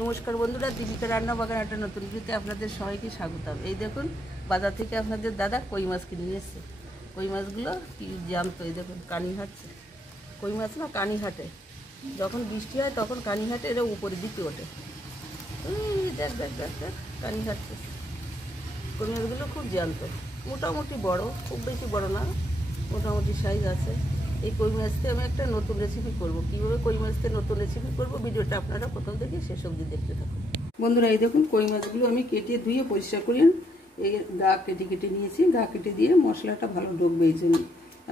নমস্কার বন্ধুরা, দীপিকা রান্না বাগান একটা নতুন ভিডিওতে আপনাদের সবাইকে স্বাগতম। এই দেখুন, বাজার থেকে আপনাদের দাদা কই মাছ কিনে নিয়ে এসছে। কই মাছগুলো কি জানতো, এই দেখুন কানি হাঁটছে। কই মাছ না কানি হাঁটে, যখন বৃষ্টি হয় তখন কানি হাঁটে, এরা উপরের দিকে ওঠে। দেখ দেখ দেখ দেখ কানি হাঁটছে। কই মাছগুলো খুব জ্যান্ত, মোটামুটি বড়, খুব বেশি বড় না, মোটামুটি সাইজ আছে। এই কই মাছতে আমি একটা নতুন রেসিপি করব। কীভাবে কই মাছতে নতুন রেসিপি করব, ভিডিওটা আপনারা প্রথম থেকে শেষ অবধি দেখতে থাকুন। বন্ধুরা, এই দেখুন কই মাছগুলো আমি কেটে ধুয়ে পরিষ্কার করে এই গা কেটে কেটে নিয়েছি। গা কেটে দিয়ে মশলাটা ভালো ঢুকবে এই জন্য।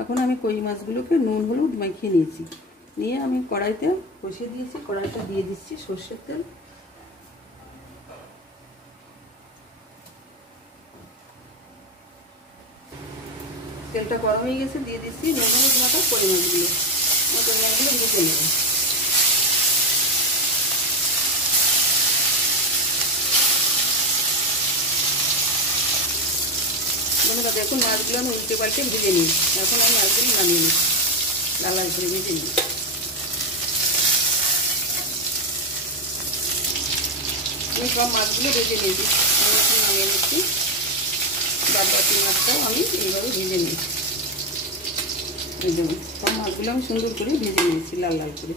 এখন আমি কই মাছগুলোকে নুন হলুদ মাখিয়ে নিয়েছি, নিয়ে আমি কড়াইতে বসিয়ে দিয়েছি। কড়াইটা দিয়ে দিচ্ছি সর্ষের তেল। তেলটা গরম হয়ে গেছে, দিয়ে দিচ্ছি নুন হলুদ মাখা কই মাছগুলো। কই মাছগুলো ভেজে নেব। বন্ধুরা দেখুন, মাছগুলো আমি উল্টে পাল্টে ভেজে নিই। এখন আমি মাছগুলো নামিয়ে নিই, লাল লাল করে ভেজে নিই। আমি সব মাছগুলো ভেজে নিয়েছি, আমি এখন নামিয়ে নিচ্ছি। বাদ বাকি মাছটাও আমি এইভাবে ভেজে নিয়েছি। এই দেখুন, সব মাছগুলো আমি সুন্দর করে ভেজে নিয়েছি লাল লাল করে।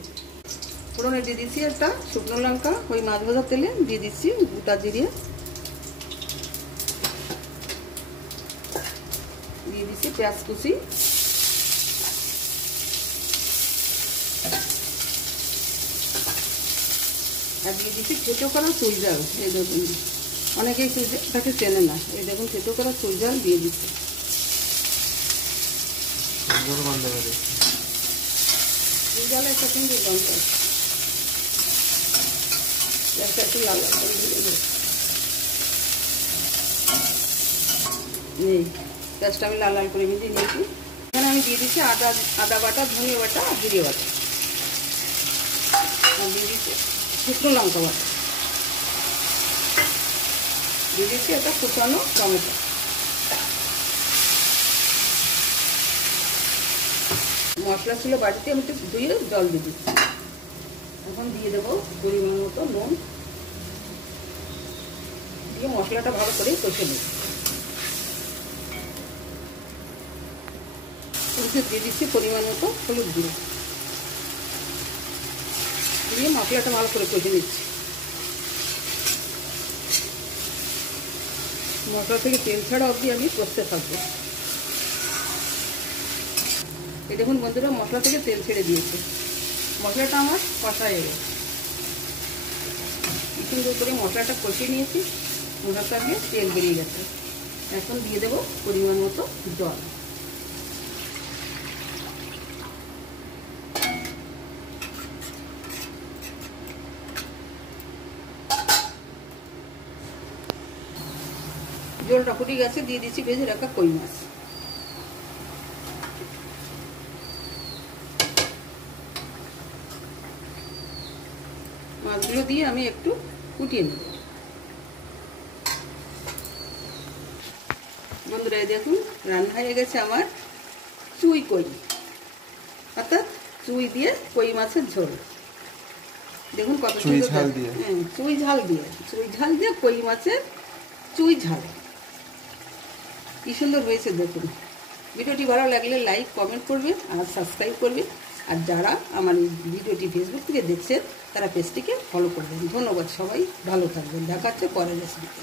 ফোড়নে দিয়ে দিচ্ছি একটা শুকনো লঙ্কা, ওই মাছ ভাজার তেলে দিয়ে দিচ্ছি গোটা জিরে, দিয়ে দিচ্ছি পেঁয়াজ কুচি, আর দিয়ে দিচ্ছি ছোটো করা চুই ঝাল। এই দেখুন, অনেকেই চুইটাকে চেনে না, এই দেখুন ছোটো করা চুই ঝাল দিয়ে দিচ্ছি। চুই ঝাল একটা সুন্দর গন্ধ, একটু লাল লাল করে দিয়ে দেবো। এই পেঁয়াজটা আমি লাল লাল করে ভেজে নিয়েছি। এখানে আমি দিয়ে দিচ্ছি আদা বাটা, ধনিয়া বাটা আর জিরে বাটা, আর দিয়ে দিচ্ছি শুকনো লঙ্কা বাটা, দিয়ে দিচ্ছি একটা কুচানো টমেটো। মশলা ছিল বাড়িতে, আমি একটু ধুয়ে জল দিয়ে দিচ্ছি। এখন দিয়ে দেবো পরিমাণ মতো নুন, দিয়ে মশলাটা ভালো করে কষে নেব। দিয়ে দিচ্ছি পরিমাণ মতো হলুদ গুঁড়ো, দিয়ে মশলাটা ভালো করে কষে নিচ্ছি। মশলা থেকে তেল ছাড়া অবধি আমি কষতে থাকবো। এই দেখুন বন্ধুরা, মশলা থেকে তেল ছেড়ে দিয়েছে, মশলাটা আমার কষা হয়ে গেছে। সুন্দর করে মশলাটা কষিয়ে নিয়েছি, মশলাটা দিয়ে তেল বেরিয়ে গেছে। এখন দিয়ে দেবো পরিমাণ মতো জল। জলটা ফুটে গেছে, দিয়ে দিচ্ছি ভেজে রাখা কই মাছ। মাছগুলো দিয়ে আমি একটু ফুটিয়ে নেব। বন্ধুরা দেখুন, রান্না হয়ে গেছে আমার চুই কই, অর্থাৎ চুই দিয়ে কই মাছের ঝোল। দেখুন কত সুন্দর, চুই ঝাল দিয়ে কই মাছের চুই ঝাল, কি সুন্দর হয়েছে দেখুন। ভিডিওটি ভালো লাগলে লাইক কমেন্ট করবেন আর সাবস্ক্রাইব করবেন। আর যারা আমার এই ভিডিওটি ফেসবুক থেকে দেখছেন তারা পেজটিকে ফলো করবেন। ধন্যবাদ, সবাই ভালো থাকবেন। দেখা হচ্ছে পরের রেসিপিতে।